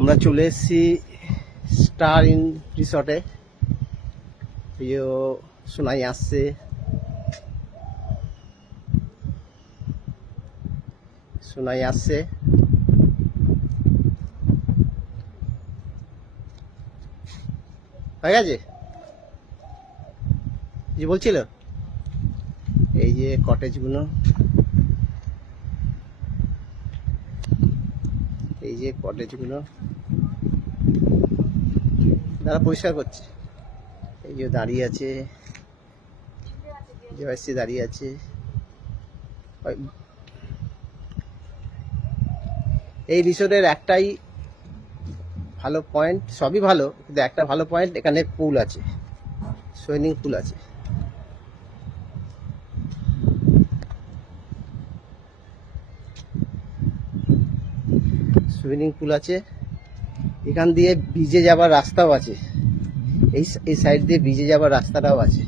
আমরা চলে এসেছি স্টার ইন রিসর্টে। সোনাই আসছে, সোনাই আসছে। হয়ে গেছে যে বলছিল, এই যে কটেজগুলো, এই যে কটেজগুলো তারা পরিষ্কার করছে। এই যে দাঁড়িয়ে আছে, জয়শ্রী দাঁড়িয়ে আছে। এই রিসোর্টের একটাই ভালো পয়েন্ট, সবই ভালো, কিন্তু একটা ভালো পয়েন্ট, এখানে পুল আছে, সুইমিং পুল আছে। সুইমিং পুল আছে, এখান দিয়ে বিচে যাবার রাস্তাও আছে, এই সাইড দিয়ে বিচে যাবার রাস্তাটাও আছে।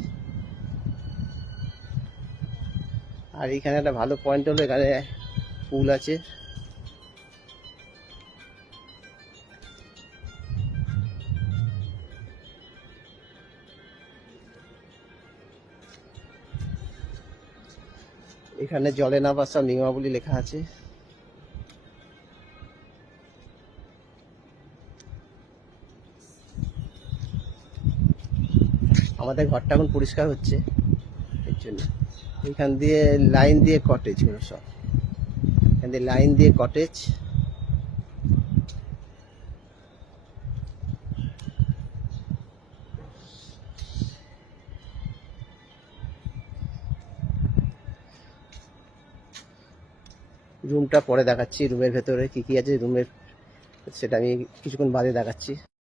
আর এখানে একটা ভালো পয়েন্ট হলো, এখানে পুল আছে। এখানে জলে নামার সব নিয়মাবলী লেখা আছে। আমাদের ঘরটা এখন পরিষ্কার হচ্ছে, এর জন্য এখান দিয়ে লাইন দিয়ে কটেজ গুলো সব, এখান দিয়ে লাইন দিয়ে কটেজ। রুমটা পরে দেখাচ্ছি, রুমের ভেতরে কি কি আছে রুমের, সেটা আমি কিছুক্ষণ বাদে দেখাচ্ছি।